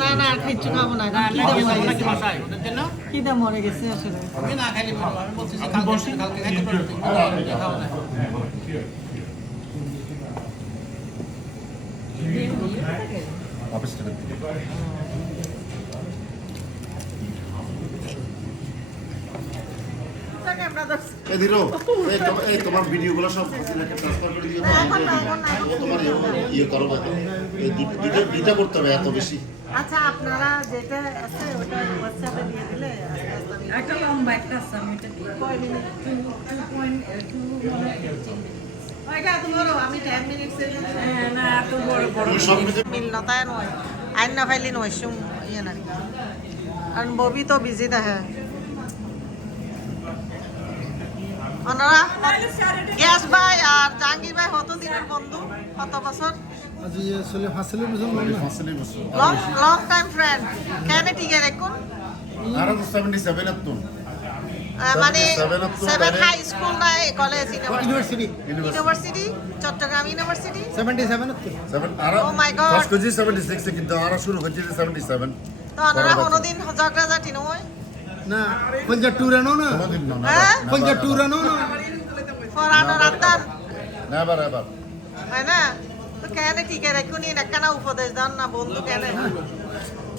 না না আর কিচ্ছু খাবো না খিদে মরে গেছে আসলে আমি না খাইলে আমি বলছি যে কালকে খাইতে পারবো খাওয়া যায় অফিস থেকে এই তোমার ভিডিওগুলো সব ট্রান্সফার করে দিও তোমার ইয়ে করো দুইটা করতে হবে এত বেশি আচ্ছা আপনারা যেটা আছে ওটা হোয়াটসঅ্যাপে দিয়ে দিলে একটা লম্বা একটা আছে আমি এটা কয় মিনিট 2.2 ওইটা তো বড় আমি 10 মিনিটস এর না এত বড় বড় মিল না তাই নয় আইন না ফাইলি নয় সুম ইয়ে না কারণ ববি তো বিজি থাকে ওনারা গ্যাস ভাই আর জাহাঙ্গীর ভাই কত দিনের বন্ধু কত বছর আজি আসলে হাসিলে বুঝুন লং টাইম ফ্রেন্ড কেন টিকে রাখুন আর 77 এত মানে 7 হাই স্কুল না কলেজ ইউনিভার্সিটি চট্টগ্রাম ইউনিভার্সিটি 77 এত 7 আর Oh my God. First cosy 76 কিন্তু আর শুরু হচ্ছে 77 তো ওনারা কোনোদিন ঝগড়া জাতি নয় না পঞ্জা টুরানো না কোনদিন না হ্যাঁ পঞ্জা টুরানো না ফরানো রাতার নেভার এভার হয় না তো কেন টিকে রাখুন না কেন উপদেশ দান না বন্ধু কেন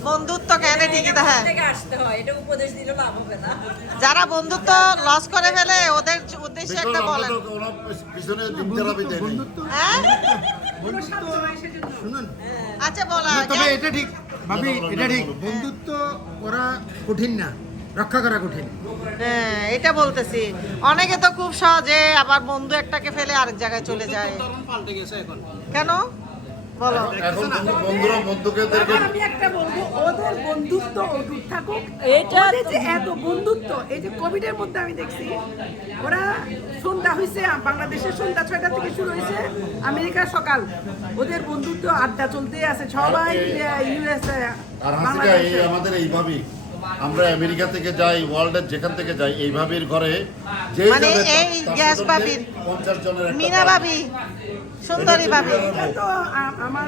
বন্ধুত্ব কেন টিকে থাকে থেকে আসতে হয় এটা উপদেশ দিলে লাভ হবে না যারা বন্ধুত্ব লস করে ফেলে ওদের উদ্দেশ্যে একটা বলেন ওরা পিছনে দিন থেরাপি দেয় হ্যাঁ শুনুন আচ্ছা বলা তবে এটা ঠিক ভাবি এটা ঠিক বন্ধুত্ব করা কঠিন না রক্ষা করা কঠিন হ্যাঁ এটা বলতেছি অনেকে তো খুব সহজে আবার বন্ধু একটাকে ফেলে আরেক জায়গায় চলে যায় ধরন পাল্টে গেছে এখন কেন বলো এখন বন্ধুরা বন্ধুদেরকে আমি একটা বলবো ওদের বন্ধুত্ব অটুট থাকুক এটা ওদের যে এত বন্ধুত্ব এই যে কোভিডের মধ্যে আমি দেখছি ওরা সন্ধ্যা হয়েছে বাংলাদেশের সন্ধ্যা 6টা থেকে শুরু হয়েছে আমেরিকার সকাল ওদের বন্ধুত্ব আড্ডা চলতেই আছে সবাই ইউএসএ আর হাসিকা এই আমাদের এইভাবেই আমরা আমেরিকা থেকে যাই ওয়ার্ল্ডের যেখান থেকে যাই এইভাবের ঘরে যে মানে এই গ্যাস ভাবির 50 জনের একটা মিনা ভাবি সুন্দরী ভাবি এটা তো আমার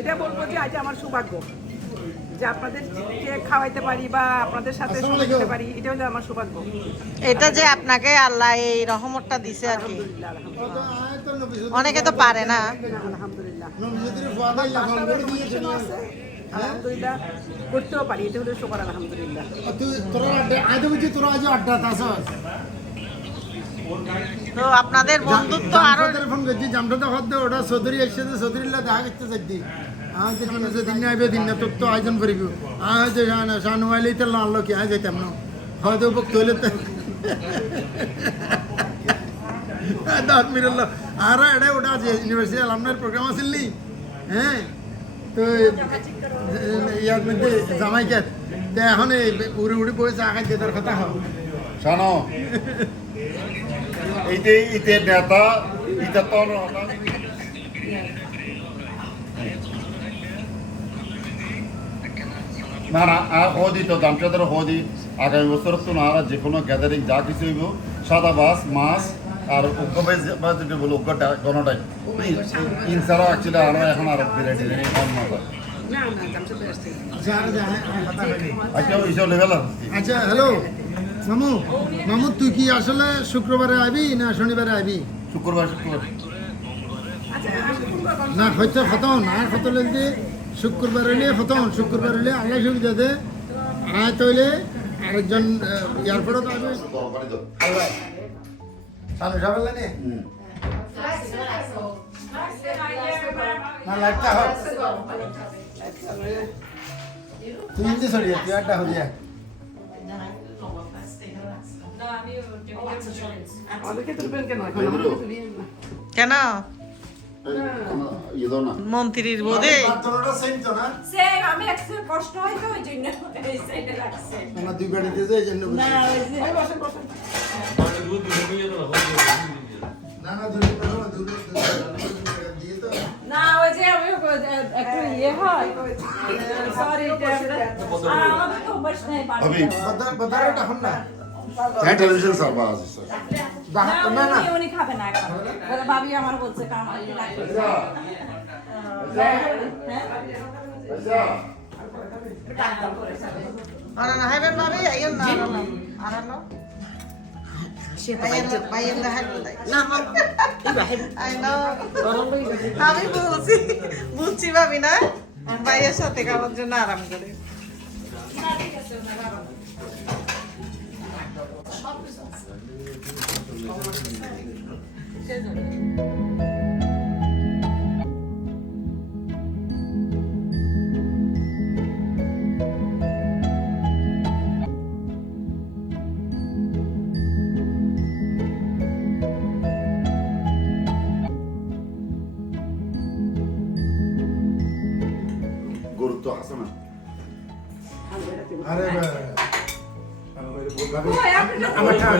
এটা বলবো যে আজ আমার সৌভাগ্য যে আপনাদেরকে খাওয়াইতে পারি বা আপনাদের সাথে সময় দিতে পারি এটা হলো আমার সৌভাগ্য এটা যে আপনাকে আল্লাহ এই রহমতটা দিছে আর কি অনেকে তো পারে না আলহামদুলিল্লাহ নবীদের ফাদাই লাগান করে দিয়েছেন আলহামদুলিল্লাহ করতেও পারি এটা হলো শুকর আলহামদুলিল্লাহ তুই তোরা আইতে বুঝি তোরা আজ আড্ডা তাছাস তো আপনাদের বন্ধুত্ব আরো ফোন করছি জামটা তো হদ্দে ওটা চৌধুরী এসে চৌধুরীলা দেখা করতে যাচ্ছি আজ দিন আইবে দিন না তোর তো আয়োজন করিব আজ শানুয়াইলেই তো আনলো কি আজ যেতাম না হয়তো বক্ত হইলে তো মিরল আর এটা ওটা আছে ইউনিভার্সিটি আলামনার প্রোগ্রাম আছিল নি হ্যাঁ তো ইয়ার মধ্যে জামাইকে তো এখন উড়ি উড়ি বসে চা খাইতে তার কথা হয় শোনো এই যে ঈদের নেতা ঈদের তো না না আর হদি তো দামচাদের হদি আগামী বছর তো না যে কোনো গ্যাদারিং যা কিছু হইব সাদা বাস মাছ আর উগ্র বা যেটা বলো উগ্র গণটাই ইনসারা অ্যাকচুয়ালি আরো এখন আরো বিরাটি কম না হয় না না জামশেদ ভাই আসছে আচ্ছা এইসব লেভেল আছে আচ্ছা হ্যালো মামু মামু তুই কি আসলে শুক্রবারে আইবি না শনিবারে আইবি শুক্রবার আচ্ছা না হয়তো খতম আর কত লাগছে শুক্রবার হইলে খতম শুক্রবার হইলে আল্লাহ সুবিধা দে আয় তৈলে আরেকজন এয়ারপোর্টত আসবে চালু সাবেল নে না লাইটটা হোক তুই ইঞ্জি সরিয়ে তুই আড্ডা হরিয়া আমাদেরকে তুলবেন কেন এখন আমাদেরকে তুলিয়ে না। কেন ইয়ে না মন্ত্রীর বোধে বাচ্চাটা সেম তো না সেম আমি একটু কষ্ট হয় তো ওই জন্য এই সাইডে রাখছে আমরা দুই গাড়িতে যাই জন্য না ওই যে এই বসেন বসেন না না দুই দিয়ে তো না ওই যে আমি একটু ইয়ে হয় সরি আমাদের তো অভ্যাস নেই अभी বাদারটা হন না হ্যাঁ টেলিভিশন সার্ভ আছে স্যার না না উনি খাবে না এখন বলে ভাবি আমার বলছে কামাই লাগবে আচ্ছা হ্যাঁ আচ্ছা Ahora no hay ver babi, ayun na ano. Bayan lahat tayo. I know. আমি বলছি ভাবি না ভাইয়ের সাথে খাওয়ার জন্য আরাম করে। গুরুত্ব আছে না আরে ওই আপনি না আমার খাওয়া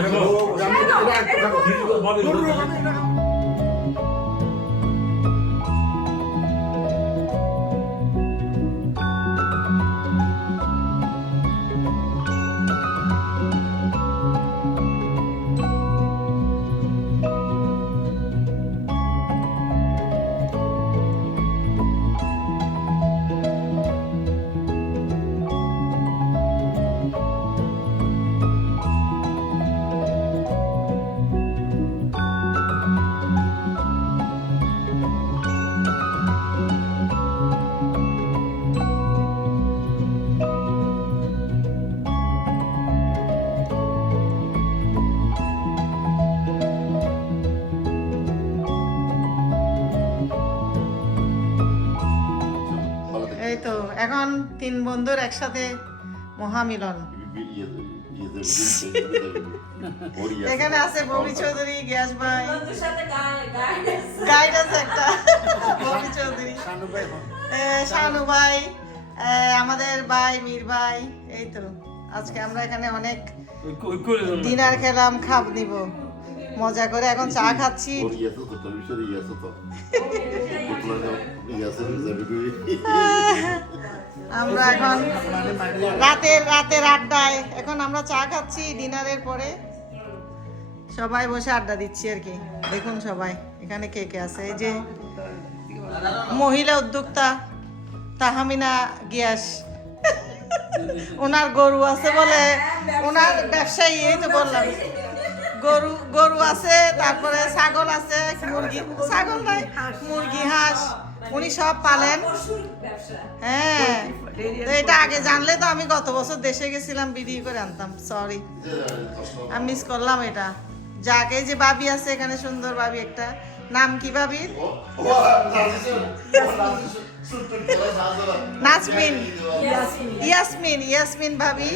এই তো এখন তিন বন্ধুর একসাথে মহামিলন। এখানে আছে ববি চৌধুরী, গ্যাস ভাই, বন্ধুর সাথে গাইডেন্স গাইডেন্স একটা ববি চৌধুরী, শানু ভাই, আমাদের ভাই মীর ভাই। এই তো আজকে আমরা এখানে অনেক ডিনার খেলাম, খাব নিব মজা করে। এখন চা খাচ্ছি। আমরা এখন রাতের আড্ডায় এখন আমরা চা খাচ্ছি ডিনারের পরে। সবাই বসে আড্ডা দিচ্ছি আর কি। দেখুন সবাই এখানে কে কে আছে। এই যে মহিলা উদ্যোক্তা তাহমিনা গিয়াস, ওনার গরু আছে বলে, ওনার ব্যবসায়ী। এই তো বললাম গরু আছে, তারপরে ছাগল আছে, মুরগি, ছাগল নাই, মুরগি, হাঁস উনি সব পালেন। হ্যাঁ, তো এটা আগে জানলে তো আমি গত বছর দেশে গেছিলাম, ভিডিও করে আনতাম। সরি, আমি মিস করলাম এটা। যাকে যে ভাবি আছে এখানে, সুন্দর ভাবি একটা, নাম কি ভাবির? নাজমিন, ইয়াসমিন ভাবি।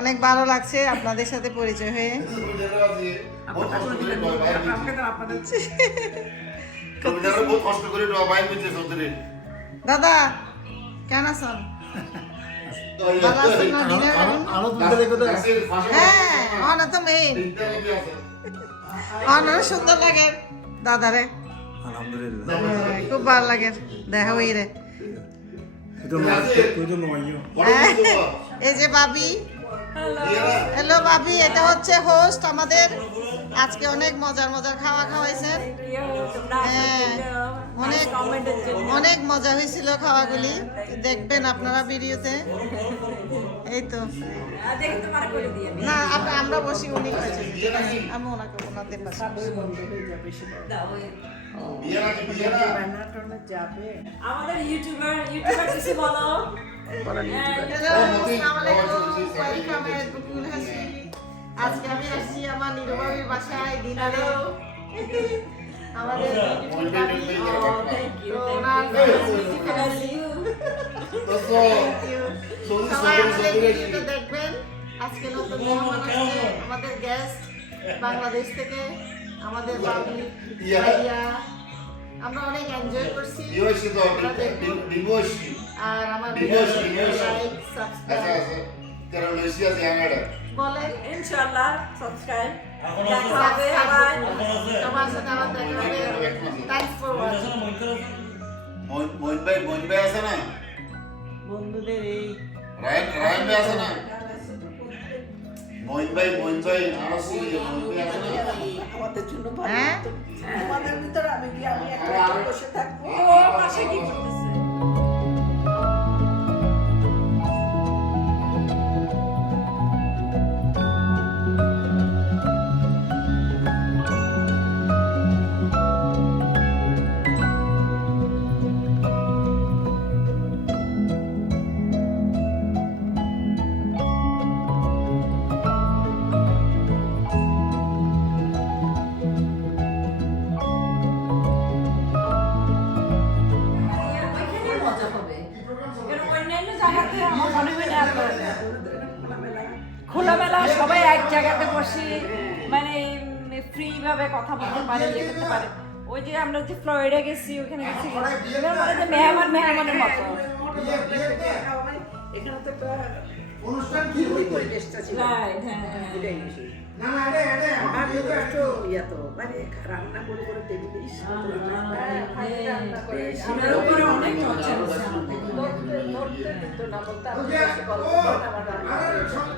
অনেক ভালো লাগছে আপনাদের সাথে পরিচয় হয়ে। দাদা কেন আছেন? ভালো আছেন না? ডিনার হ্যাঁ, অনেক তো মেইন অনেক সুন্দর লাগে দাদারে, খুব ভালো লাগে দেখা হই রে। এই যে ভাবি, হ্যালো ভাবি, এটা হচ্ছে হোস্ট আমাদের। আজকে অনেক মজার খাওয়া খাওয়াইছেন। হ্যাঁ, অনেক মজা হয়েছিল খাওয়াগুলি, দেখবেন আপনারা ভিডিওতে। এই তো না, আমরা বসি, উনি হয়েছে, আমি ওনাদের পাশে। আমাদের ইউটিউবার কিছু বলো। আজকে আমি আসছি আমার নিরুবাবির বাসায় ডিনারে। আমাদের দেখবেন আজকে নতুন মেহমান আসছে, আমাদের গেস্ট বাংলাদেশ থেকে, আমাদের বাবি ভাইয়া। আমরা অনেক এনজয় করছি। আর আমার লাইক সাবস্ক্রাইব বলেন, ইনশাআল্লাহ সাবস্ক্রাইব। দেখা হবে আবার। সবার সাথে আবার দেখা হবে। Thanks for watching. মইন ভাই আছে না? বন্ধুদের এই রায়ন ভাই আছে না? মইন ভাই আসি, মইন ভাই আছে না? আমাদের জন্য ভালো হ্যাঁ? হতো। আমাদের ভিতরে আমি একটা বসে থাকবো। ও পাশে কি করতেছে? জায়গাতে বসে মানে ফ্রি ভাবে কথা বলতে পারে, ইয়ে করতে পারে। ওই যে আমরা যে ফ্লোরিডা গেছি, ওখানে গেছি, এবার বলে যে মেহমানের মতো। এখানে তো একটা অনুষ্ঠান কি হইতো পরিবেশটা ছিল। Right, হ্যাঁ। এটাই বেশি। না না এটা আর যথেষ্ট ইয়া তো, মানে রান্না করে করে টেবিলে ইস কত রান্না করে। সেটার উপরে অনেক টর্চার আছে আমাদের। নড়তে দিত না, বলতে আমি ওকে বেশি গল্প ও করতে আমার রান্না আরে করে।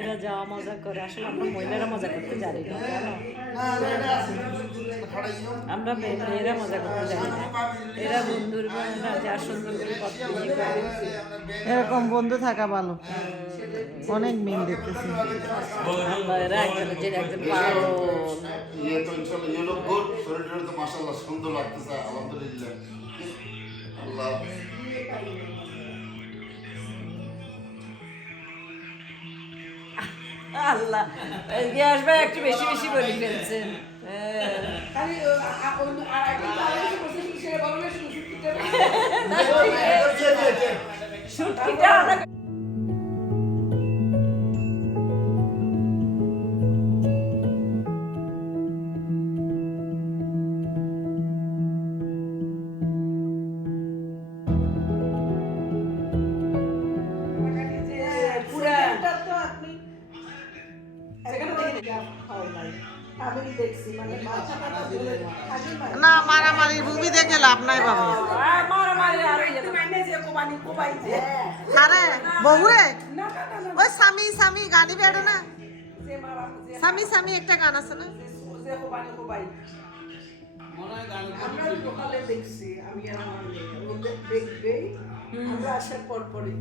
এরা যাওয়া মজা করে, আসলে আমরা মহিলারা মজা করতে জানি না, জানো? আমরা মেয়েরা মজা করতে জানি না। এরা বন্ধুর বোনেরা যা সুন্দর করে কথা ইয়ে করে। এরকম বন্ধু থাকা ভালো, অনেক মিল দেখতেছি। আল্লাহ, এরা একজনের জন্য একজন পাগল। ইয়ে তো ইনশাআল্লাহ ইউ লুক গুড, শরীরটা তো মাশাআল্লাহ সুন্দর লাগতেছে, আলহামদুলিল্লাহ। আল্লাহ আল্লাহ, গ্যাস ভাই একটু বেশি বেশি বলে ফেলছেন। হ্যাঁ। খালি আর একটা আরেকটা বসে সে বলবে সুশুটিটা শুটকিটা অনেক পুরা তো আপনি এখানে দেখে হয় নাই। আমি দেখছি মানে মাথাটা তো ধরে খালি মানে না, মারামারির মুভি দেখে লাভ নাই বাবা। মারামারি আর একটু মাইনে যে কোবাই যে আরে বহুরে না না না ওই স্বামী গানি বেড়ে না, যে মারা যে স্বামী একটা গান আছে না? যে কোবাই আমরা লোকালে দেখছি, আমি আর আমার মেয়ে ওদের দেখবে আমরা আসার পর পরই